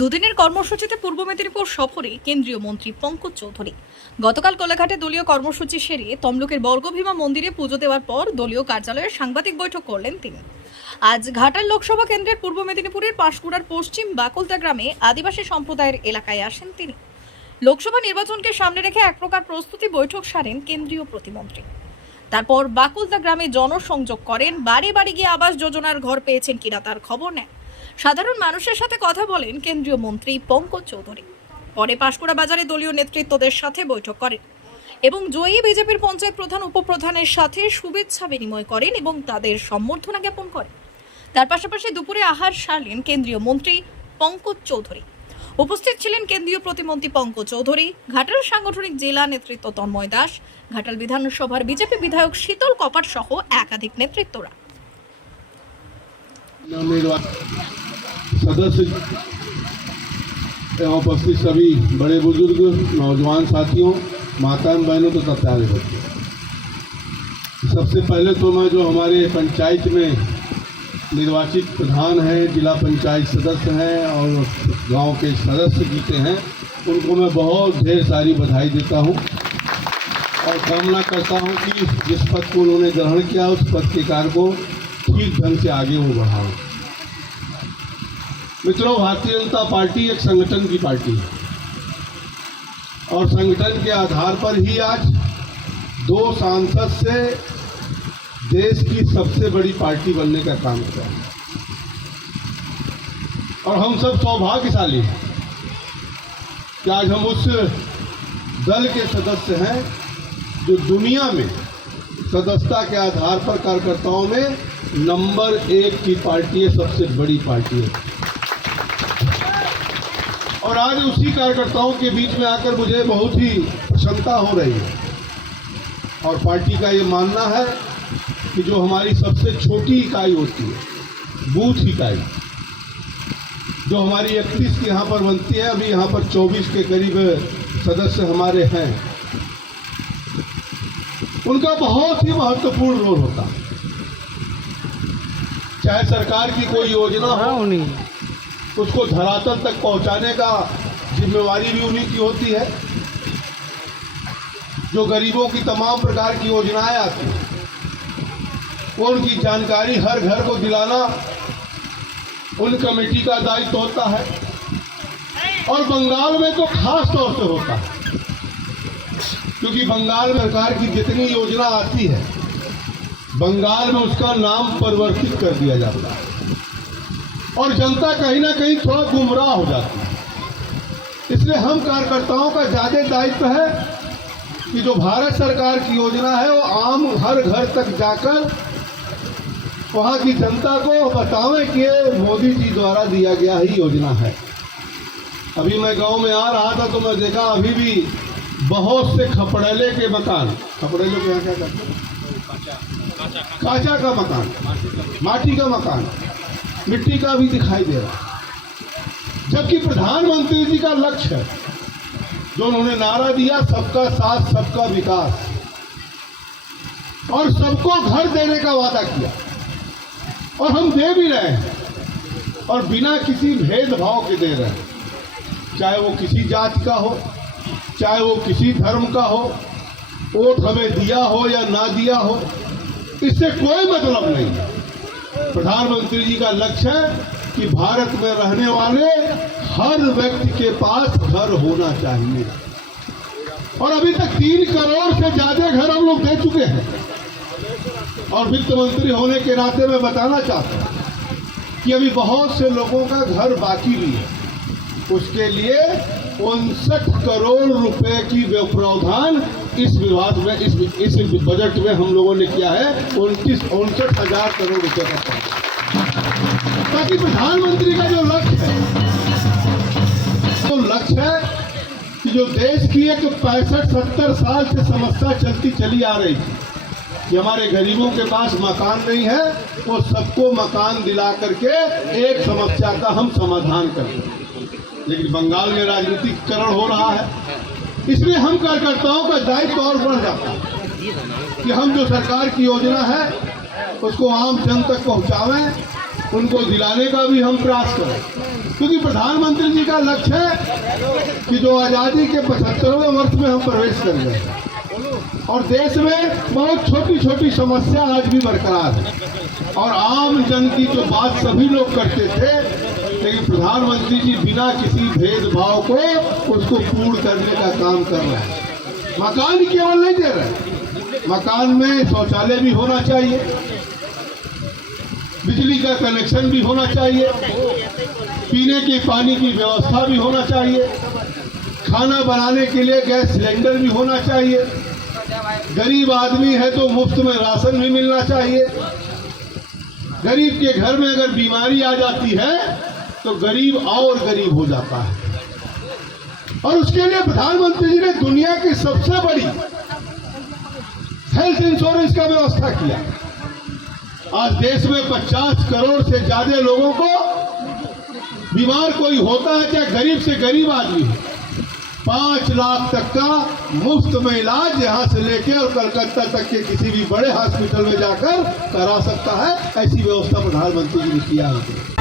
দুদিনের কর্মসূচিতে পূর্ব মেদিনীপুর সফরে কেন্দ্রীয় মন্ত্রী পঙ্কজ চৌধুরী। গতকাল কোলাঘাটে দলীয় কর্মসূচি সেরে তমলুকের বর্গভীমা মন্দিরে পুজো দেওয়ার পর দলীয় কার্যালয়ে সাংবাদিক বৈঠক করলেন তিনি। আজ ঘাটাল লোকসভা কেন্দ্রের পূর্ব মেদিনীপুরের পাঁশকুড়ার পশ্চিম বাকুলতা গ্রামে আদিবাসী সম্প্রদায়ের এলাকায় আসেন তিনি। লোকসভা নির্বাচনকে সামনে রেখে এক প্রকার প্রস্তুতি বৈঠক সারেন কেন্দ্রীয় প্রতিমন্ত্রী। তারপর বাকুলতা গ্রামে জনসংযোগ করেন। বাড়ি বাড়ি গিয়ে আবাস যোজনার ঘর পেয়েছেন কিনা তার খবর নেন। সাধারণ মানুষের সাথে কথা বলেন কেন্দ্রীয় মন্ত্রী পঙ্কজ চৌধুরী। পরে পাঁশকুড়া বাজারে দলীয় নেতৃত্বদের সাথে বৈঠক করেন এবং জয়ী বিজেপির পঞ্চায়েত প্রধান উপপ্রধানের সাথে শুভেচ্ছা বিনিময় করেন এবং তাদের সম্বর্ধনা জ্ঞাপন করেন। তার পাশাপাশি দুপুরে আহার সারলেন কেন্দ্রীয় মন্ত্রী পঙ্কজ চৌধুরী। উপস্থিত ছিলেন কেন্দ্রীয় প্রতিমন্ত্রী পঙ্কজ চৌধুরী, ঘাটাল সাংগঠনিক জেলা নেতৃত্ব তন্ময় দাস, ঘাটাল বিধানসভার বিজেপি বিধায়ক শীতল কপাট সহ একাধিক নেতৃত্বরা। सदस्य एवं उपस्थित सभी बड़े बुजुर्ग, नौजवान साथियों, माताएं बहनों तथा प्यारे बच्चों, सबसे पहले तो मैं जो हमारे पंचायत में निर्वाचित प्रधान हैं, जिला पंचायत सदस्य हैं और गांव के सदस्य जीते हैं, उनको मैं बहुत ढेर सारी बधाई देता हूं और कामना करता हूं कि जिस पद को उन्होंने ग्रहण किया उस पद के कार्य को ठीक ढंग से आगे वो बढ़ाओ। मित्रों, भारतीय जनता पार्टी एक संगठन की पार्टी है और संगठन के आधार पर ही आज 2 सांसद से देश की सबसे बड़ी पार्टी बनने का काम किया है और हम सब सौभाग्यशाली हैं कि आज हम उस दल के सदस्य हैं जो दुनिया में सदस्यता के आधार पर कार्यकर्ताओं में नंबर 1 की पार्टी है, सबसे बड़ी पार्टी है। और आज उसी कार्यकर्ताओं के बीच में आकर मुझे बहुत ही प्रसन्नता हो रही है और पार्टी का ये मानना है कि जो हमारी सबसे छोटी इकाई होती है, बूथ इकाई, जो हमारी 31 की यहाँ पर बनती है, अभी यहाँ पर 24 के करीब सदस्य हमारे हैं, उनका बहुत ही महत्वपूर्ण रोल होता है। चाहे सरकार की कोई योजना हो, उसको धरातल तक पहुंचाने का जिम्मेवारी भी उन्हीं की होती है। जो गरीबों की तमाम प्रकार की योजनाएं आती हैं, उनकी जानकारी हर घर को दिलाना उन कमेटी का दायित्व होता है और बंगाल में तो खास तौर से होता है, क्योंकि बंगाल में सरकार की जितनी योजना आती है, बंगाल में उसका नाम परिवर्तित कर दिया जाता है और जनता कहीं ना कहीं थोड़ा गुमराह हो जाती है। इसलिए हम कार्यकर्ताओं का ज़्यादा दायित्व है कि जो भारत सरकार की योजना है वो आम हर घर तक जाकर वहाँ की जनता को बतावें कि ये मोदी जी द्वारा दिया गया ही योजना है। अभी मैं गांव में आ रहा था तो मैं देखा अभी भी बहुत से खपड़ेले के मकान, खपड़ेले के यहाँ क्या कहते हैं, काचा का मकान, माटी का मकान, मिट्टी का भी दिखाई दे रहा है। जबकि प्रधानमंत्री जी का लक्ष्य है, जो उन्होंने नारा दिया, सबका साथ सबका विकास, और सबको घर देने का वादा किया और हम दे भी रहे हैं और बिना किसी भेदभाव के दे रहे हैं। चाहे वो किसी जाति का हो, चाहे वो किसी धर्म का हो, वोट हमें दिया हो या ना दिया हो, इससे कोई मतलब नहीं है। प्रधानमंत्री जी का लक्ष्य है कि भारत में रहने वाले हर व्यक्ति के पास घर होना चाहिए और अभी तक 3 करोड़ से ज्यादा घर हम लोग दे चुके हैं और वित्त मंत्री होने के नाते में बताना चाहता हूं कि अभी बहुत से लोगों का घर बाकी भी है। उसके लिए 59 करोड़ रुपए की प्रावधान इस विभाग में इस बजट में हम लोगों ने किया है। 59,000 करोड़ रुपए का, ताकि प्रधानमंत्री का जो लक्ष्य है, तो लक्ष्य है कि जो देश की एक 65-70 साल से समस्या चलती चली आ रही थी कि हमारे गरीबों के पास मकान नहीं है, वो सबको मकान दिला करके एक समस्या का हम समाधान करते हैं। लेकिन बंगाल में राजनीतिकरण हो रहा है, इसलिए हम कार्यकर्ताओं का दायित्व और बढ़ जाता है कि हम जो सरकार की योजना है उसको आम जन तक पहुंचावें, उनको दिलाने का भी हम प्रयास करें। क्योंकि प्रधानमंत्री जी का लक्ष्य है कि जो आज़ादी के 75वें वर्ष में हम प्रवेश कर गए और देश में बहुत छोटी छोटी समस्या आज भी बरकरार है और आम जन की जो बात सभी लोग करते थे, लेकिन प्रधानमंत्री जी बिना किसी भेदभाव को उसको पूर्ण करने का काम कर रहे हैं। मकान केवल नहीं दे रहे, मकान में शौचालय भी होना चाहिए, बिजली का कनेक्शन भी होना चाहिए, पीने के पानी की व्यवस्था भी होना चाहिए, खाना बनाने के लिए गैस सिलेंडर भी होना चाहिए, गरीब आदमी है तो मुफ्त में राशन भी मिलना चाहिए। गरीब के घर में अगर बीमारी आ जाती है तो गरीब और गरीब हो जाता है और उसके लिए प्रधानमंत्री जी ने दुनिया की सबसे बड़ी हेल्थ इंश्योरेंस का व्यवस्था किया। आज देश में 50 करोड़ से ज्यादा लोगों को बीमार कोई होता है, चाहे गरीब से गरीब आदमी हो, 5 लाख तक का मुफ्त में इलाज यहाँ से लेके और कलकत्ता तक के किसी भी बड़े हॉस्पिटल में जाकर करा सकता है। ऐसी व्यवस्था प्रधानमंत्री जी ने किया है।